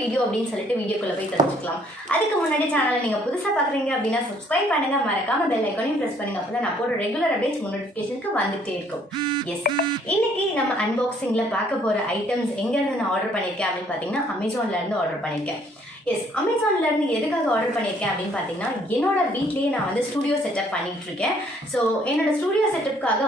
Video அப்படின்னு சொல்லிட்டு வீடியோக்குள்ள போய் தெரிஞ்சுக்கலாம். அதுக்கு முன்னாடி சேனலை நீங்க புதுசா பாக்குறீங்க அப்படின்னா சப்ஸ்கிரைப் பண்ணுங்க, மறக்காம பெல் ஐகானையும் பிரஸ் பண்ணுங்க. அப்பதான் நான் போடுற ரெகுலர் அப்டேட்ஸ் நோட்டிஃபிகேஷனுக்கு வந்துட்டே இருக்கும். எஸ், இன்னைக்கு நம்ம அன்பாக்சிங்ல பார்க்க போற ஐட்டம்ஸ் எங்க இருந்து நான் ஆர்டர் பண்ணிருக்கேன் அப்படின்னு பாத்தீங்கன்னா அமேசான்ல இருந்து ஆர்டர் பண்ணிருக்கேன். எஸ், அமேசான்ல இருந்து எதுக்காக ஆர்டர் பண்ணியிருக்கேன் அப்படின்னு பார்த்தீங்கன்னா என்னோட வீட்லேயே நான் வந்து ஸ்டூடியோ செட்டப் பண்ணிட்டு இருக்கேன். ஸோ என்னோட ஸ்டூடியோ செட்டப்புக்காக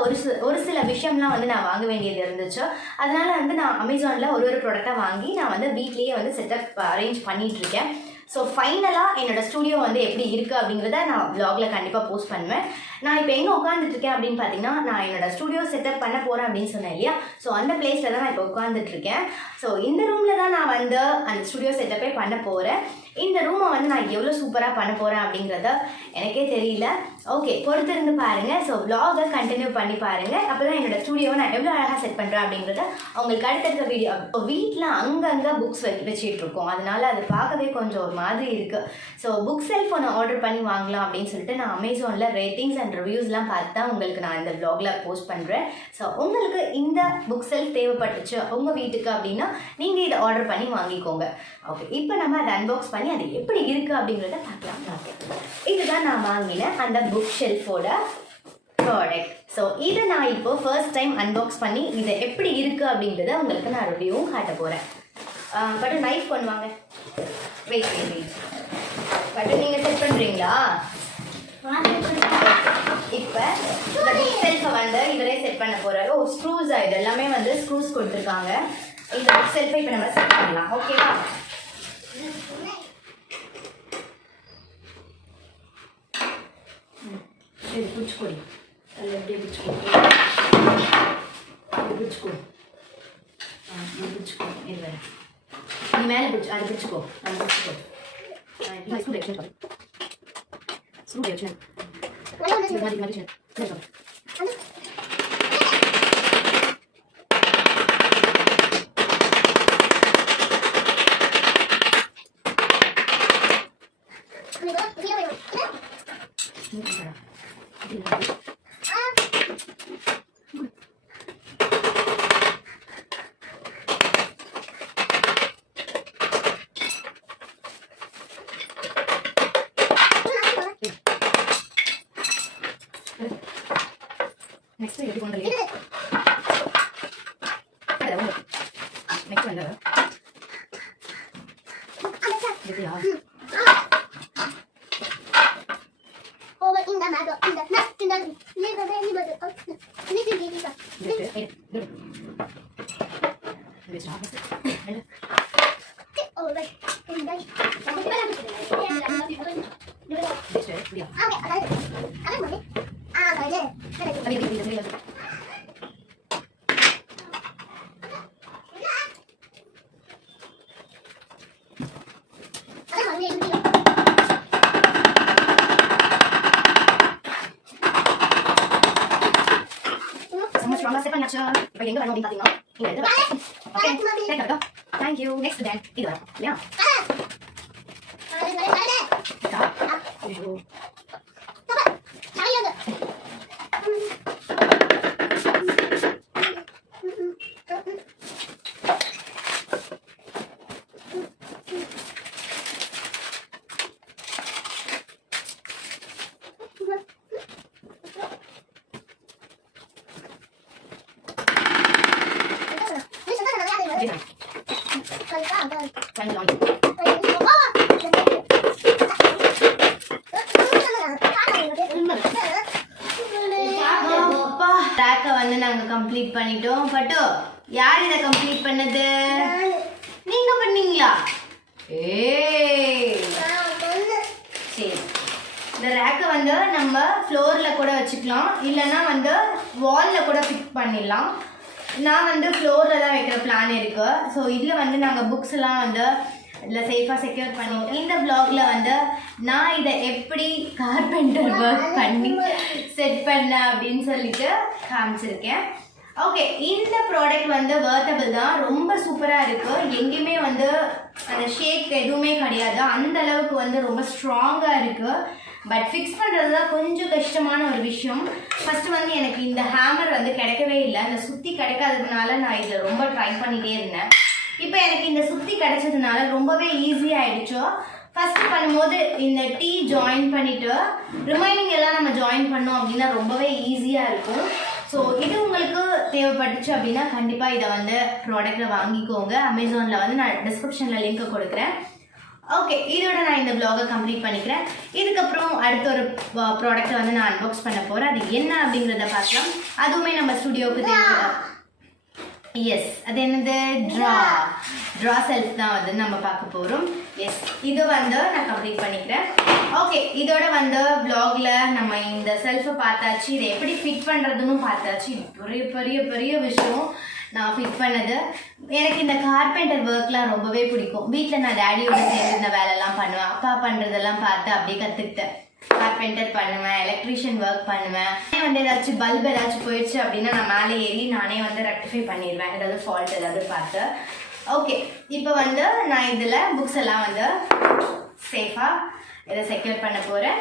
ஒரு சில விஷயம்லாம் வந்து நான் வாங்க வேண்டியது இருந்துச்சு. அதனால வந்து நான் அமேசானில் ஒரு ப்ராடக்டாக வாங்கி நான் வந்து வீட்லேயே வந்து செட்டப் அரேஞ்ச் பண்ணிட்டு இருக்கேன். ஸோ ஃபைனலாக என்னோடய ஸ்டூடியோ வந்து எப்படி இருக்குது அப்படிங்கிறத நான் வ்ளாகில் கண்டிப்பாக போஸ்ட் பண்ணுவேன். நான் இப்போ எங்கே உட்காந்துட்ருக்கேன் அப்படின்னு பார்த்தீங்கன்னா நான் என்னோடய ஸ்டூடியோ செட்டப் பண்ண போகிறேன் அப்படின்னு சொன்னேன் இல்லையா. ஸோ அந்த பிளேஸில் தான் நான் இப்போ உட்காந்துட்ருக்கேன். ஸோ இந்த ரூமில் தான் நான் வந்து அந்த ஸ்டூடியோ செட்டப்பே பண்ண போகிறேன். இந்த ரூமை வந்து நான் எவ்வளோ சூப்பராக பண்ண போகிறேன் அப்படிங்கிறத எனக்கே தெரியல. ஓகே, பொறுத்திருந்து பாருங்கள். ஸோ வ்ளாகை கண்டினியூ பண்ணி பாருங்கள். அப்போ தான் என்னோடய ஸ்டூடியோவை நான் எவ்வளோ அழகாக செட் பண்ணுறேன் அப்படிங்கிறத அவங்களுக்கு அடுத்தடுத்த வீடியோ. வீட்டில் அங்கங்கே புக்ஸ் வச்சுட்டு இருக்கோம், அதனால அது பார்க்கவே கொஞ்சம் ஒரு மாதிரி இருக்குது. ஸோ புக் செல்ஃப் ஒன்று ஆர்டர் பண்ணி வாங்கலாம் அப்படின்னு சொல்லிட்டு நான் அமேசானில் ரேட்டிங்ஸ் அண்ட் ரிவ்யூஸ்லாம் பார்த்து தான் உங்களுக்கு நான் இந்த வ்ளாகில் போஸ்ட் பண்ணுறேன். ஸோ உங்களுக்கு இந்த புக் செல்ஃப் தேவைப்பட்டுச்சு உங்கள் வீட்டுக்கு அப்படின்னா நீங்கள் இதை ஆர்டர் பண்ணி வாங்கிக்கோங்க. ஓகே, இப்போ நம்ம அதை அன்பாக்ஸ் பண்ணி அது எப்படி இருக்குது அப்படிங்கிறத பார்க்கலாம். ஓகே, இதுதான் நான் வாங்கினேன் அந்த புக் ஷெல்ஃபோட ப்ராடக்ட். ஸோ இதை நான் இப்போ ஃபர்ஸ்ட் டைம் அன்பாக்ஸ் பண்ணி இது எப்படி இருக்குது அப்படிங்கிறத உங்களுக்கு நான் ரிவ்யூவும் காட்ட போகிறேன். பட் நைஃப் பண்ணுவாங்க. வெயிட் பட் நீங்கள் செட் பண்ணுறீங்களா? இப்போ இந்த புக் செல்ஃபை வந்து இவரே செட் பண்ண போகிறாரு. ஸ்க்ரூஸ் இது எல்லாமே வந்து ஸ்க்ரூஸ் கொடுத்துருக்காங்க. இந்த புக் செல்ஃபை இப்போ நம்ம செட் பண்ணலாம். ஓகேவா? சரி, பிடிச்சிக்கொடி. அதில் எப்படியே பிடிச்சிக்கோ, பிடிச்சிக்கோ, பிடிச்சிக்கோ. இது வேறு நீ மேலே பிடிச்சி அதை பிடிச்சிக்கோ. நான் பிடிச்சிக்கோ. ஸ்க்ரூ டெக்ஷன் ஸ்க்ரூ டெக்ஷன் மாதிரி நெக்ஸ்ட் எப்படி கொண்டு வரலையே. நெக்ஸ்ட் வந்து எப்படியா இப்போ எங்க வரணும் அப்படின்னு பார்த்தீங்கன்னா தேங்க்யூ. நெக்ஸ்ட் டேன் இது வரும் இல்லையா? வந்து நாங்க கம்ப்ளீட் பண்ணிட்டோம். பட் யார் இதை கம்ப்ளீட் பண்ணது? நீங்க பண்ணீங்களா? சரி, இந்த ரேக்கை வந்து நம்ம ஃப்ளோர்ல கூட வச்சுக்கலாம், இல்லைன்னா வந்து வால்ல கூட ஃபிக்ஸ் பண்ணிடலாம். நான் வந்து ஃப்ளோரில் தான் வைக்கிற பிளான் இருக்குது. ஸோ இதில் வந்து நாங்கள் புக்ஸ் எல்லாம் வந்து இதில் சேஃபாக செக்யூர் பண்ணிட்டோம். இந்த வ்ளாகில் வந்து நான் இதை எப்படி கார்பெண்டர் ஒர்க் பண்ணி செட் பண்ணேன் அப்படின்னு சொல்லிட்டு காமிச்சிருக்கேன். ஓகே, இந்த ப்ராடக்ட் வந்து வர்த்தபிள் தான், ரொம்ப சூப்பராக இருக்குது. எங்கேயுமே வந்து அந்த ஷேக் எதுவுமே கிடையாது, அந்த அளவுக்கு வந்து ரொம்ப ஸ்ட்ராங்காக இருக்குது. பட் ஃபிக்ஸ் பண்ணுறது தான் கொஞ்சம் கஷ்டமான ஒரு விஷயம். ஃபஸ்ட்டு வந்து எனக்கு இந்த ஹேமர் வந்து கிடைக்கவே இல்லை. அந்த சுற்றி கிடைக்காததுனால நான் இதில் ரொம்ப ட்ரை பண்ணிகிட்டே இருந்தேன். இப்போ எனக்கு இந்த சுத்தி கிடைச்சதுனால ரொம்பவே ஈஸி ஆயிடுச்சோ. ஃபர்ஸ்ட் பண்ணும்போது இந்த டீ ஜாயின் பண்ணிட்டு ரிமைனிங் எல்லாம் நம்ம ஜாயின் பண்ணோம் அப்படின்னா ரொம்பவே ஈஸியாக இருக்கும். ஸோ இது உங்களுக்கு தேவைப்பட்டுச்சு அப்படின்னா கண்டிப்பாக இதை வந்து ப்ராடக்டை வாங்கிக்கோங்க. அமேசானில் வந்து நான் டிஸ்கிரிப்ஷனில் லிங்க்கை கொடுக்குறேன். ஓகே, இதோட நான் இந்த வ்ளாகை கம்ப்ளீட் பண்ணிக்கிறேன். இதுக்கப்புறம் அடுத்த ஒரு ப்ராடக்ட்டை வந்து நான் அன்பாக்ஸ் பண்ண போகிறேன். அது என்ன அப்படிங்கிறத பார்க்கலாம். அதுவுமே நம்ம ஸ்டுடியோவுக்கு தேவை. எஸ், அது என்னது? ட்ரா செல்ஃப் தான் வந்து நம்ம பார்க்க போகிறோம். எஸ், இது வந்து நான் கம்ப்ளீட் பண்ணிக்கிறேன். ஓகே, இதோட வந்து வ்ளாகில் நம்ம இந்த செல்ஃபை பார்த்தாச்சு, இதை எப்படி ஃபிட் பண்ணுறதுன்னு பார்த்தாச்சு. பெரிய பெரிய பெரிய விஷயம் நான் ஃபிட் பண்ணது. எனக்கு இந்த கார்பெண்டர் ஒர்க்லாம் ரொம்பவே பிடிக்கும். வீட்டில் நான் டேடியோட சேர்ந்து இந்த வேலைலாம் பண்ணுவேன். அப்பா பண்ணுறதெல்லாம் பார்த்து அப்படியே கற்றுக்கிட்டேன். கார்பெண்டர் பண்ணுவேன், எலக்ட்ரீஷியன் ஒர்க் பண்ணுவேன். வந்து ஏதாச்சும் பல்ப் ஏதாச்சும் போயிடுச்சு அப்படின்னா நான் மேலே ஏறி நானே வந்து ரெக்டிஃபை பண்ணிடுவேன், ஏதாவது ஃபால்ட் ஏதாவது பார்த்து. ஓகே, இப்போ வந்து நான் இதில் புக்ஸ் எல்லாம் வந்து சேஃபாக இதை செக்யூர் பண்ண போகிறேன்.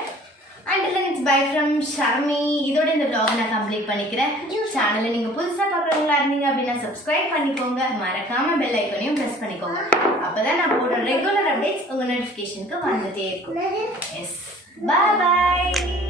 Until then, it's bye from Sharmi. இதோட இந்த vlog நான் கம்ப்ளீட் பண்ணிக்கிறேன். சேனலை நீங்கள் புதுசாக பார்க்குறவங்களா இருந்தீங்க அப்படின்னா சப்ஸ்கிரைப் பண்ணிக்கோங்க. மறக்காம பெல் ஐக்கனையும் ப்ரெஸ் பண்ணிக்கோங்க. அப்போ தான் நான் போடுற ரெகுலர் அப்டேட்ஸ் உங்கள் நோட்டிஃபிகேஷனுக்கு வந்துட்டே இருக்கும். எஸ், பாய் பாய்.